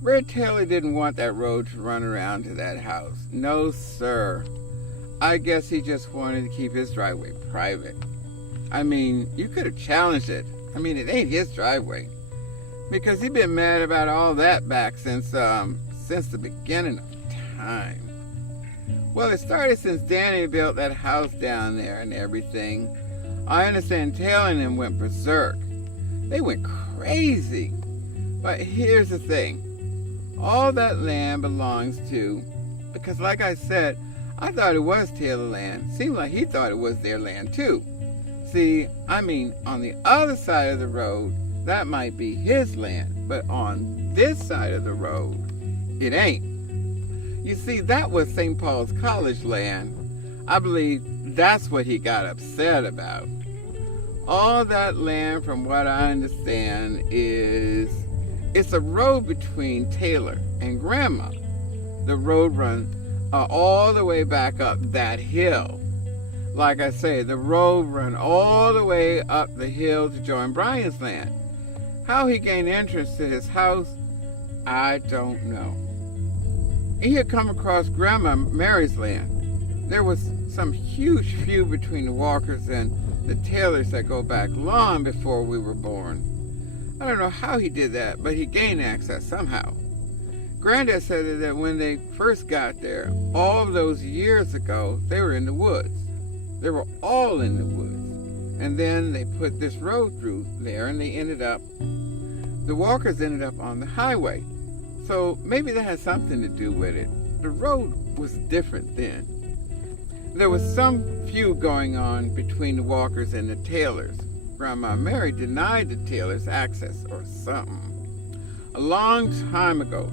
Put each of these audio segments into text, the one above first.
Red Taylor didn't want that road to run around to that house. No, sir. I guess he just wanted to keep his driveway private. I mean, you could have challenged it. I mean, it ain't his driveway. Because he'd been mad about all that back since the beginning of time. Well, it started since Danny built that house down there and everything. I understand Taylor and them went berserk. They went crazy. But here's the thing. All that land belongs to, because like I said, I thought it was Taylor land. Seemed like he thought it was their land too. See, I mean, on the other side of the road, that might be his land, but on this side of the road, it ain't. You see, that was St. Paul's College land. I believe that's what he got upset about. All that land, from what I understand, it's a road between Taylor and Grandma. The road runs all the way back up that hill. Like I say, the road run all the way up the hill to join Brian's land. How he gained entrance to his house, I don't know. He had come across Grandma Mary's land. There was some huge feud between the Walkers and the Taylors that go back long before we were born. I don't know how he did that, but he gained access somehow. Granddad said that when they first got there, all of those years ago, they were in the woods. They were all in the woods. And then they put this road through there, and the Walkers ended up on the highway. So maybe that had something to do with it. The road was different then. There was some feud going on between the Walkers and the Taylors. Grandma Mary denied the Taylors access or something. A long time ago.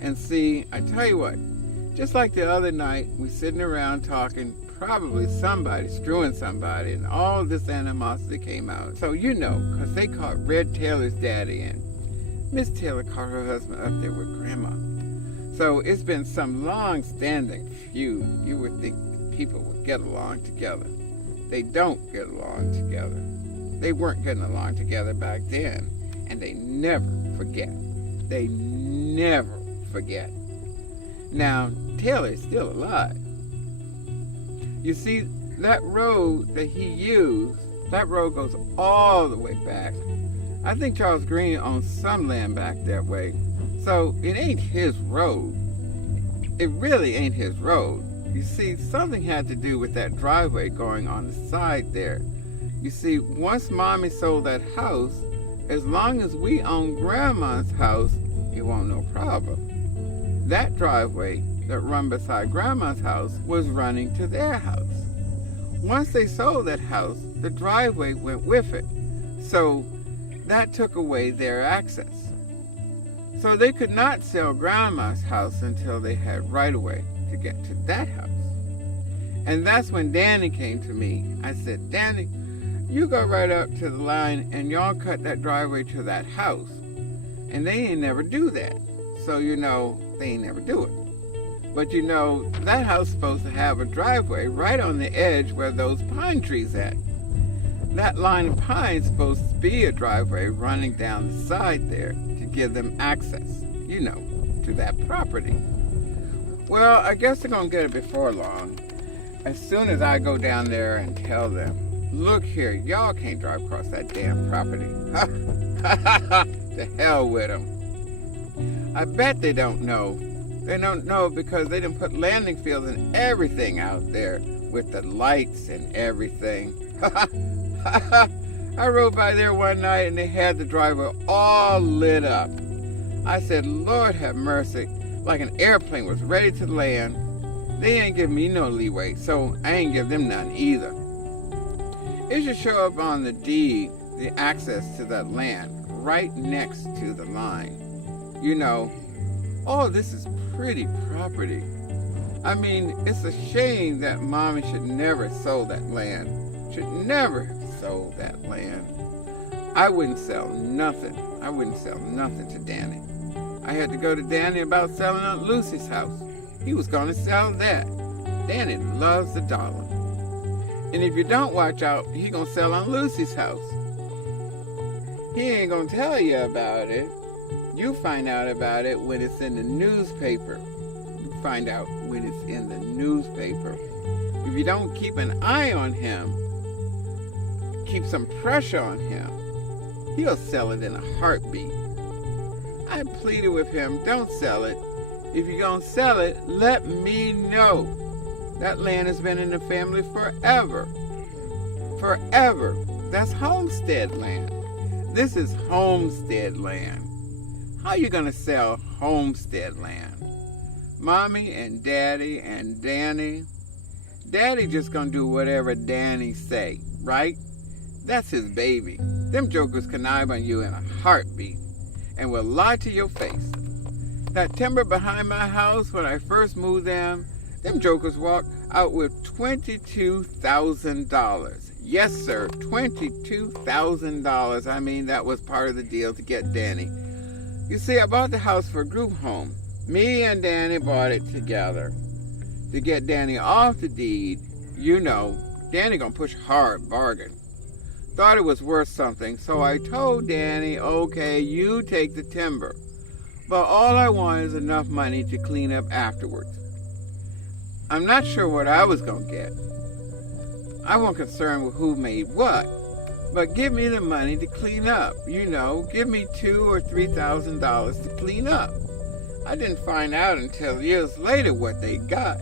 And see, I tell you what, just like the other night, we sitting around talking, probably somebody screwing somebody, and all this animosity came out. So you know, because they caught Red Taylor's daddy in. Miss Taylor caught her husband up there with Grandma. So it's been some long-standing feud. You would think people would get along together. They don't get along together. They weren't getting along together back then, and they never forget. They never forget. Now, Taylor's still alive. You see, that road that he used, that road goes all the way back. I think Charles Green owns some land back that way. So it ain't his road. It really ain't his road. You see, something had to do with that driveway going on the side there. You see, once Mommy sold that house, as long as we own Grandma's house, it won't no problem. That driveway that run beside Grandma's house was running to their house. Once they sold that house, the driveway went with it. So that took away their access. So they could not sell Grandma's house until they had right-of-way to get to that house. And that's when Danny came to me. I said, Danny, you go right up to the line and y'all cut that driveway to that house. And they ain't never do that. So you know, they ain't never do it. But you know, that house is supposed to have a driveway right on the edge where those pine trees at. That line of pines is supposed to be a driveway running down the side there to give them access, you know, to that property. Well, I guess they're going to get it before long. As soon as I go down there and tell them, look here, y'all can't drive across that damn property. To hell with them. I bet they don't know. They don't know because they didn't put landing fields and everything out there with the lights and everything. I rode by there one night and they had the driveway all lit up. I said, Lord have mercy, like an airplane was ready to land. They ain't give me no leeway, so I ain't give them none either. It should show up on the deed, the access to that land, right next to the line. You know, all this is pretty property. I mean, it's a shame that Mommy should never sold that land. Should never have sold that land. I wouldn't sell nothing. I wouldn't sell nothing to Danny. I had to go to Danny about selling Aunt Lucy's house. He was going to sell that. Danny loves the dollar. And if you don't watch out, he going to sell Aunt Lucy's house. He ain't gonna tell you about it. You find out about it when it's in the newspaper. You find out when it's in the newspaper. If you don't keep an eye on him, keep some pressure on him, he'll sell it in a heartbeat. I pleaded with him, don't sell it. If you're gonna sell it, let me know. That land has been in the family forever. Forever. That's homestead land. This is homestead land. How you gonna sell homestead land? Mommy and Daddy and Danny. Daddy just gonna do whatever Danny say, right? That's his baby. Them jokers connive on you in a heartbeat and will lie to your face. That timber behind my house when I first moved in, them jokers walked out with $22,000. Yes, sir, $22,000. I mean, that was part of the deal to get Danny. You see, I bought the house for a group home. Me and Danny bought it together. To get Danny off the deed, you know, Danny gonna push hard bargain. Thought it was worth something, so I told Danny, okay, you take the timber. But all I want is enough money to clean up afterwards. I'm not sure what I was gonna get. I wasn't concerned with who made what, but give me the money to clean up. You know, give me $2,000 or $3,000 to clean up. I didn't find out until years later what they got.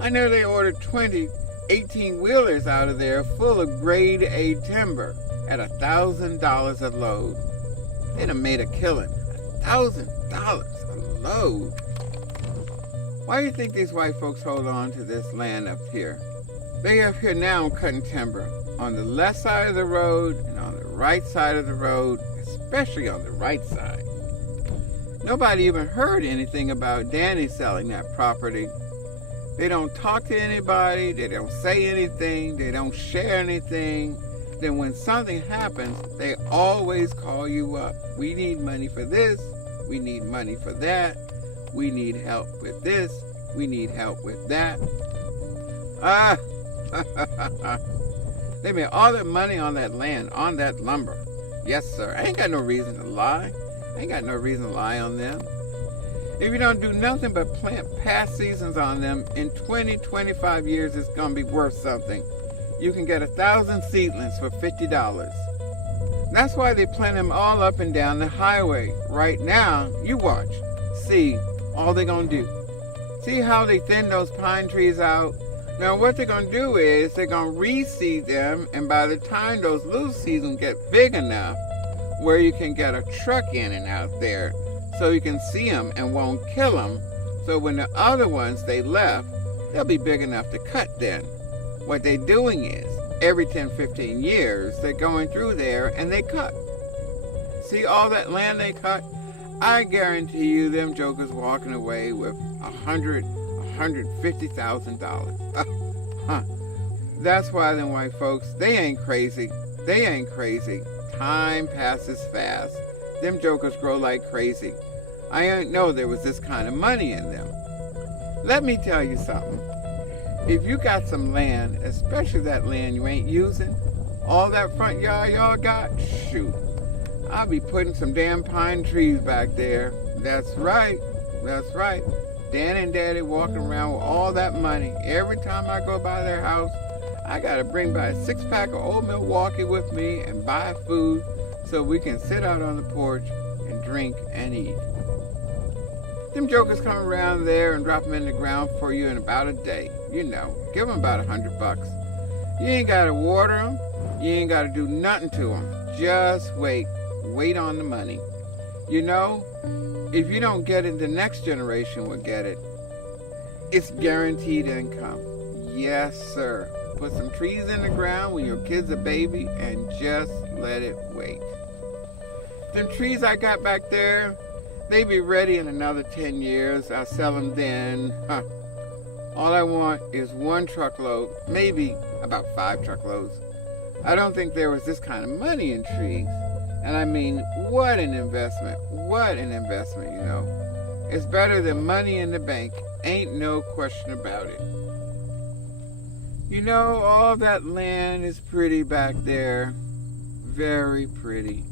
I know they ordered 20 18-wheelers out of there full of grade A timber at $1,000 a load. They'd have made a killing. $1,000 a load. Why do you think these white folks hold on to this land up here? They up here now cutting timber on the left side of the road and on the right side of the road, especially on the right side. Nobody even heard anything about Danny selling that property. They don't talk to anybody, they don't say anything, they don't share anything. Then when something happens, they always call you up. We need money for this, we need money for that, we need help with this, we need help with that. They made all that money on that land, on that lumber. Yes, sir. I ain't got no reason to lie. I ain't got no reason to lie on them. If you don't do nothing but plant past seasons on them, in 20, 25 years, it's going to be worth something. You can get 1,000 seedlings for $50. That's why they plant them all up and down the highway. Right now, you watch. See all they're going to do. See how they thin those pine trees out? Now what they're going to do is they're going to reseed them, and by the time those little seedlings get big enough where you can get a truck in and out there so you can see them and won't kill them, so when the other ones they left, they'll be big enough to cut then. What they're doing is, every 10, 15 years, they're going through there and they cut. See all that land they cut? I guarantee you them jokers walking away with $150,000. That's why them white folks, they ain't crazy. They ain't crazy. Time passes fast. Them jokers grow like crazy. I didn't know there was this kind of money in them. Let me tell you something. If you got some land, especially that land you ain't using, all that front yard y'all got, shoot, I'll be putting some damn pine trees back there. That's right. That's right. Dan and Daddy walking around with all that money. Every time I go by their house, I gotta bring by a 6-pack of Old Milwaukee with me and buy food so we can sit out on the porch and drink and eat. Them jokers come around there and drop them in the ground for you in about a day. You know, give them about $100. You ain't gotta water them. You ain't gotta do nothing to them. Just wait. Wait on the money. You know, if you don't get it, the next generation will get it. It's guaranteed income. Yes, sir. Put some trees in the ground when your kid's a baby and just let it wait. Them trees I got back there, they be ready in another 10 years. I'll sell them then. All I want is 1 truckload, maybe about 5 truckloads. I don't think there was this kind of money in trees. And I mean, what an investment. What an investment, you know. It's better than money in the bank. Ain't no question about it. You know, all that land is pretty back there. Very pretty.